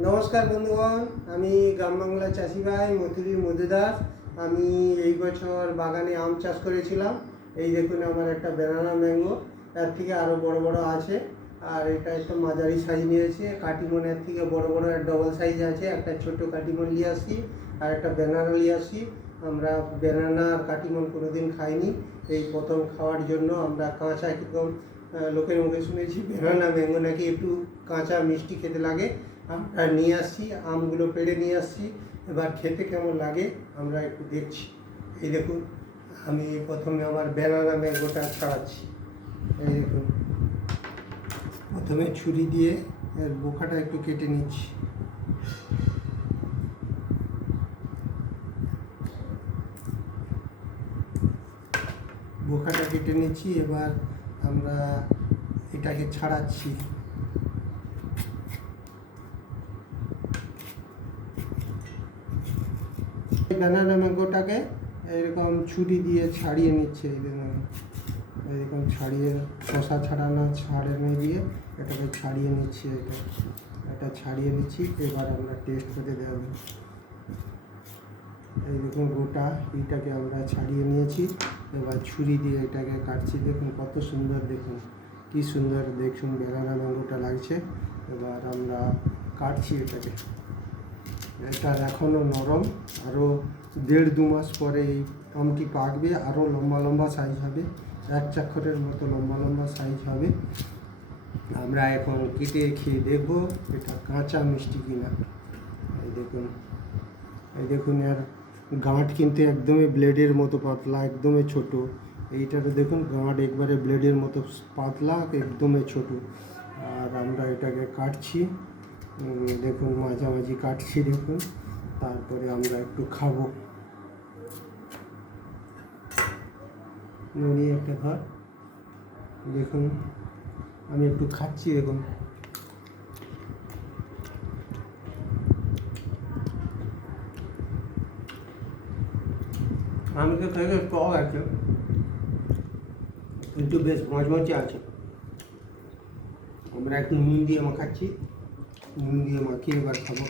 নমস্কার বন্ধুগণ, আমি গ্রাম বাংলা চাষি ভাই মথুরির মধুদাস। আমি এই বছর বাগানে আম চাষ করেছিলাম। এই দেখুন আমার একটা ব্যানানা ম্যাঙ্গো, এর থেকে আরও বড় বড় আছে। আর এটা একটা মাঝারি সাইজ নিয়েছে, কাটিমনের থেকে বড় বড় ডবল সাইজ আছে। একটা ছোট কাটিমন নিয়ে আসি আর একটা ব্যানানা নিয়ে আসি। আমরা ব্যানানা আর কাটিমন কোনোদিন খাইনি, এই প্রথম খাওয়ার জন্য আমরা কাঁচা একদম লোকের মুখে শুনেছি ব্যানানা ম্যাঙ্গো নাকি একটু কাঁচা মিষ্টি খেতে লাগে। আমরা নিয়ে আসছি, আমগুলো পেড়ে নিয়ে আসছি, এবার খেতে কেমন লাগে আমরা একটু দেখছি। এই দেখুন আমি প্রথমে আমার ব্যানানা ম্যাঙ্গোটা ছাড়াচ্ছি। এই দেখুন প্রথমে ছুরি দিয়ে এর বোকাটা একটু কেটে নিচ্ছি। বোকাটা কেটে নিচ্ছি, এবার আমরা এটাকে ছাড়াচ্ছি। ব্যানানা ম্যাঙ্গোটাকে এরকম ছুরি দিয়ে ছাড়িয়ে নিচ্ছে। এরকম ছাড়িয়ে শশা ছাড়ানো দিয়ে এটাকে ছাড়িয়ে নিচ্ছি। এটা ছাড়িয়ে নিচ্ছি, এবার আমরা টেস্ট করে দেব। এই দেখুন গোটা এইটাকে আমরা ছাড়িয়ে নিয়েছি, এবার ছুরি দিয়ে এটাকে কাটছি। দেখুন কত সুন্দর, দেখুন কি সুন্দর দেখুন ব্যানানা ম্যাঙ্গোটা লাগছে। এবার আমরা কাটছি এটাকে। এটা এখনও নরম, আরও 1.5-2 মাস পরে এই আমটি পাকবে, আরও লম্বা লম্বা সাইজ হবে, এক চাক্ষরের মতো লম্বা লম্বা সাইজ হবে। আমরা এখন কেটে খেয়ে দেখব এটা কাঁচা মিষ্টি কিনা। এই দেখুন এর গাঁট কিন্তু একদমই ব্লেডের মতো পাতলা, একদমই ছোট। এইটাতে দেখুন গাঁট একবারে ব্লেডের মতো পাতলা, একদমই ছোট। আর আমরা এটাকে কাটছি, দেখুন মাঝামাঝি কাটছি দেখুন। তারপরে আমরা একটু খাবো। নুনি একটা ধর, দেখুন আমি একটু খাচ্ছি। দেখুন আমি তো খেয়ে টক আছে, কিন্তু বেশ মজমজে আছে। আমরা একটু নুন দিয়ে মাখাচ্ছি, নুন দিয়ে মাখিয়ে এবার খাবো।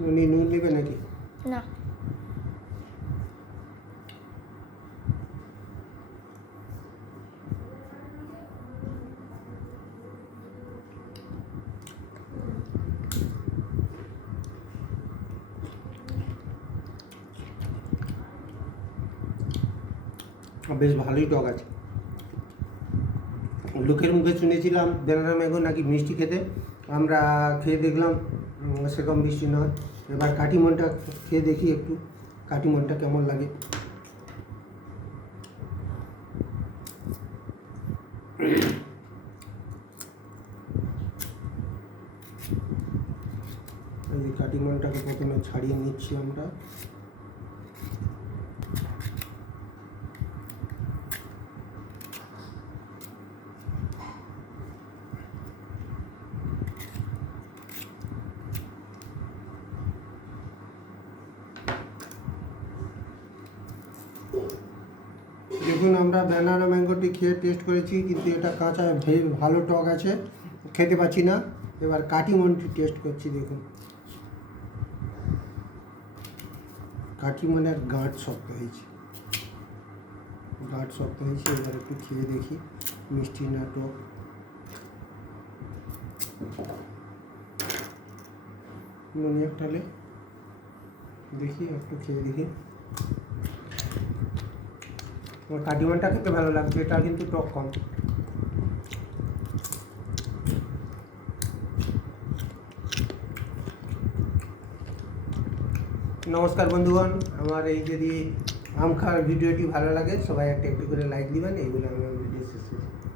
নুন নেবে নাকি? না। বেশ ভালোই টক আছে। লোকের মুখে শুনেছিলাম ব্যানানা ম্যাঙ্গো নাকি মিষ্টি খেতে, আমরা খেয়ে দেখলাম সেরকম মিষ্টি নয়। এবার কাটিমনটা খেয়ে দেখি একটু, কাটিমনটা কেমন লাগে। এই কাটিমনটাকে প্রথমে ছাড়িয়ে নিচ্ছি আমরা। দেখুন আমরা ব্যানানা ম্যাঙ্গোটি খেয়ে টেস্ট করেছি, কিন্তু এটা কাঁচা ভালো টক আছে, খেতে পাচ্ছি না। এবার কাটিমনটি টেস্ট করছি। দেখুন কাটিমনের গাঁট শক্ত হয়েছে, এবার একটু খেয়ে দেখি মিষ্টি না টক। নুনি একটা দেখি, একটু খেয়ে দেখি। কাটিমনটা খেতে ভালো লাগছে, এটা কিন্তু টক কম। নমস্কার বন্ধুগণ, আমার এই যদি আম খাওয়ার ভিডিওটি ভালো লাগে সবাই একটা একটু করে লাইক দিবেন। এইগুলো আমি